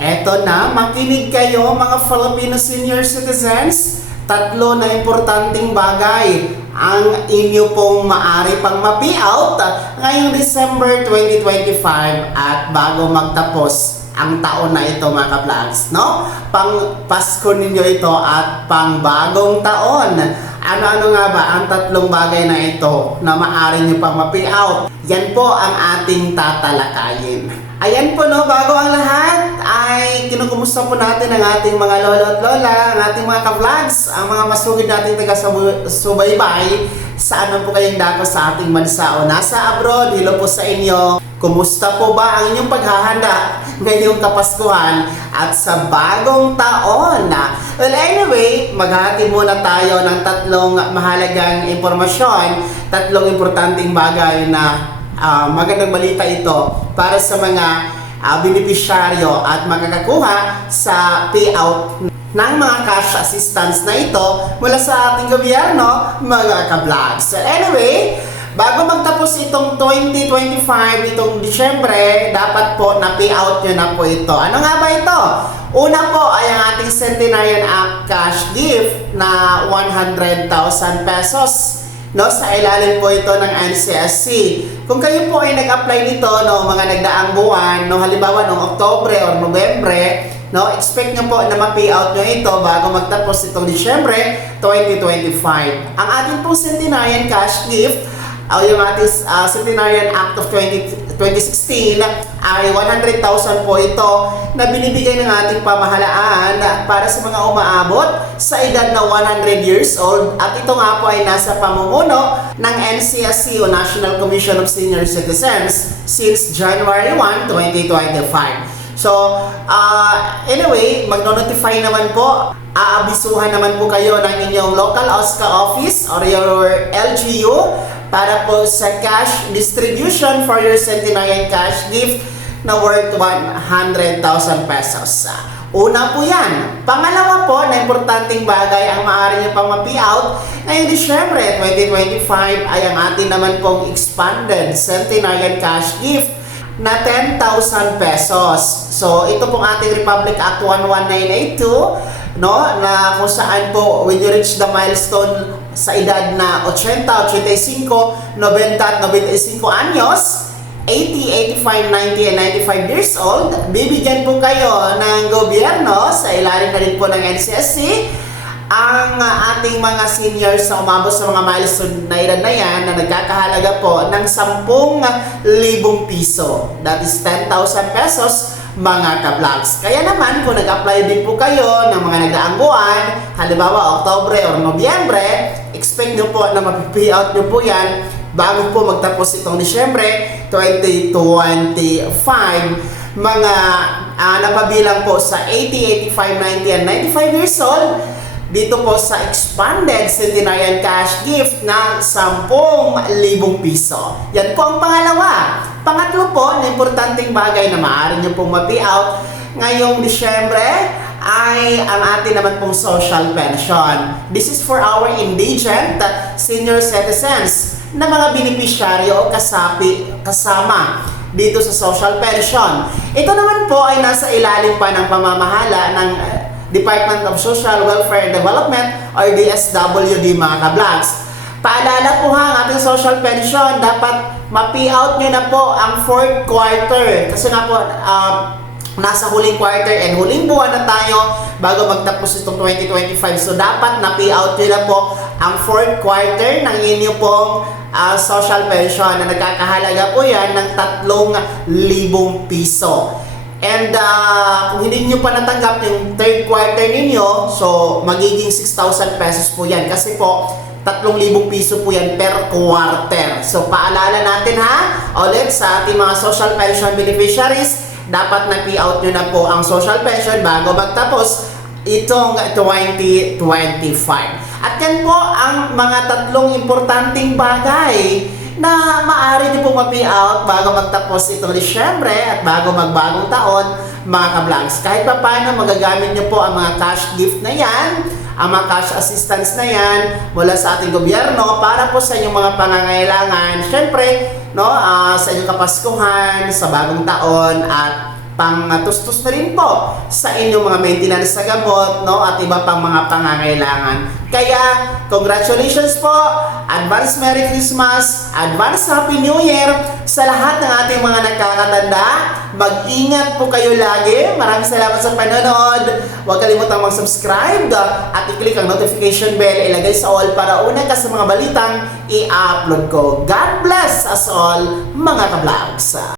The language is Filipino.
Eto na, makinig kayo mga Filipino senior citizens. Tatlo na importanteng bagay ang inyo pong maaari pang ma-payout ngayong December 2025 at bago magtapos ang taon na ito mga ka-vlogs, no? Pang Pasko ninyo ito at pang bagong taon. Ano-ano nga ba ang tatlong bagay na ito na maaari nyo pang ma-payout? Yan po ang ating tatalakayin. Ayan po no, bago ang lahat ay kinukumusta po natin ang ating mga lolo at lola, ang ating mga ka-vlogs, ang mga masugid nating taga-subaybay, saan man po kayong dako sa ating bansa o nasa abroad. Hello po sa inyo. Kumusta po ba ang inyong paghahanda ngayong Kapaskuhan at sa bagong taon? Well anyway, maghahati muna tayo ng tatlong mahalagang impormasyon, tatlong importanteng bagay na magandang balita ito para sa mga benepisyaryo at makakakuha sa payout ng mga cash assistance na ito mula sa ating gobyerno, mga ka-vlogs. So anyway, bago magtapos itong 2025, itong Disyembre, dapat po na payout nyo na po ito. Ano nga ba ito? Una po ay ang ating Centenarian Act cash gift na 100,000 pesos. No, sa ilalim po ito ng NCSC. Kung kayo po ay nag-apply nito no mga nagdaang buwan, no halimbawa noong Oktubre or Nobyembre, no, expect nyo po na ma-payout nyo ito bago magtapos itong Disyembre 2025. Ang ating pong Centenarian cash gift o yung ating Centenarian Act of 2016 ay 100,000 po ito na binibigay ng ating pamahalaan para sa mga umaabot sa edad na 100 years old at ito nga po ay nasa pamumuno ng NCSC o National Commission of Senior Citizens since January 1, 2025. So, anyway, magno-notify naman po, aabisuhan naman po kayo ng inyong local OSCA office or your LGU para po sa cash distribution for your Centenarian cash gift na worth 100,000 pesos. Una po yan. Pangalawa po na importanteng bagay ang maaari nyo pang ma-payout ngayong Disyembre 2025 ay ang atin naman pong expanded Centenarian cash gift na 10,000 pesos. So, ito pong ating Republic Act 11982, no, na kung saan po when you reach the milestone sa edad na 80, 85, 90 at 95 anyos, 80, 85, 90 and 95 years old, bibigyan po kayo ng gobyerno sa ilalim na rin po ng NCSC ang ating mga seniors na umabot sa mga milestone na edad na yan na nagkakahalaga po ng 10,000 piso. That is 10,000 pesos mga ka-vlogs. Kaya naman kung nag-apply din po kayo ng mga nagdaang buwan, halimbawa Oktubre or Nobyembre, expect nyo po na mapipayout nyo po yan bago po magtapos itong Disyembre 2025. Mga napabilang po sa 80, 85, 90 and 95 years old dito po sa expanded Centenarian cash gift ng 10,000 piso. Yan po ang pangalawa. Pangatlo po na importanteng bagay na maaari nyo pong ma-payout ngayong Disyembre ay ang atin naman pong social pension. This is for our indigent senior citizens na mga benepisyaryo o kasama dito sa social pension. Ito naman po ay nasa ilalim pa ng pamamahala ng Department of Social Welfare and Development or DSWD mga ka-vlogs. Paalala po ha, ang ating social pension, dapat ma-payout nyo na po ang 4th quarter. Kasi nga po, nasa huling quarter and huling buwan na tayo bago magtapos itong 2025. So, dapat na-payout nyo na po ang 4th quarter ng inyo pong social pension na nagkakahalaga po yan ng 3,000 piso. And kung hindi nyo pa natanggap yung 3rd quarter ninyo, so magiging 6,000 pesos po yan. Kasi po, 3,000 piso po yan per quarter. So paalala natin ha, ulit sa ating mga social pension beneficiaries, dapat na-payout nyo na po ang social pension bago magtapos itong 2025. At yan po ang mga tatlong importanteng bagay na maaari nyo pong ma-payout bago magtapos itong Disyembre at bago magbagong taon mga ka-vlogs. Kahit pa paano magagamit nyo po ang mga cash gift na yan, ang mga cash assistance na yan mula sa ating gobyerno para po sa inyong mga pangangailangan. Siyempre, no, sa inyong Kapaskuhan, sa bagong taon at pang-tustos na rin po sa inyong mga maintenance sa gamot, no, at iba pang mga pangangailangan. Kaya, congratulations po, advance Merry Christmas, advance Happy New Year sa lahat ng ating mga nagkakatanda. Mag-ingat po kayo lagi. Maraming salamat sa panonood. Huwag kalimutang mag-subscribe at i-click ang notification bell, ilagay sa all para una ka sa mga balitang i-upload ko. God bless us all, mga ka-vlogs!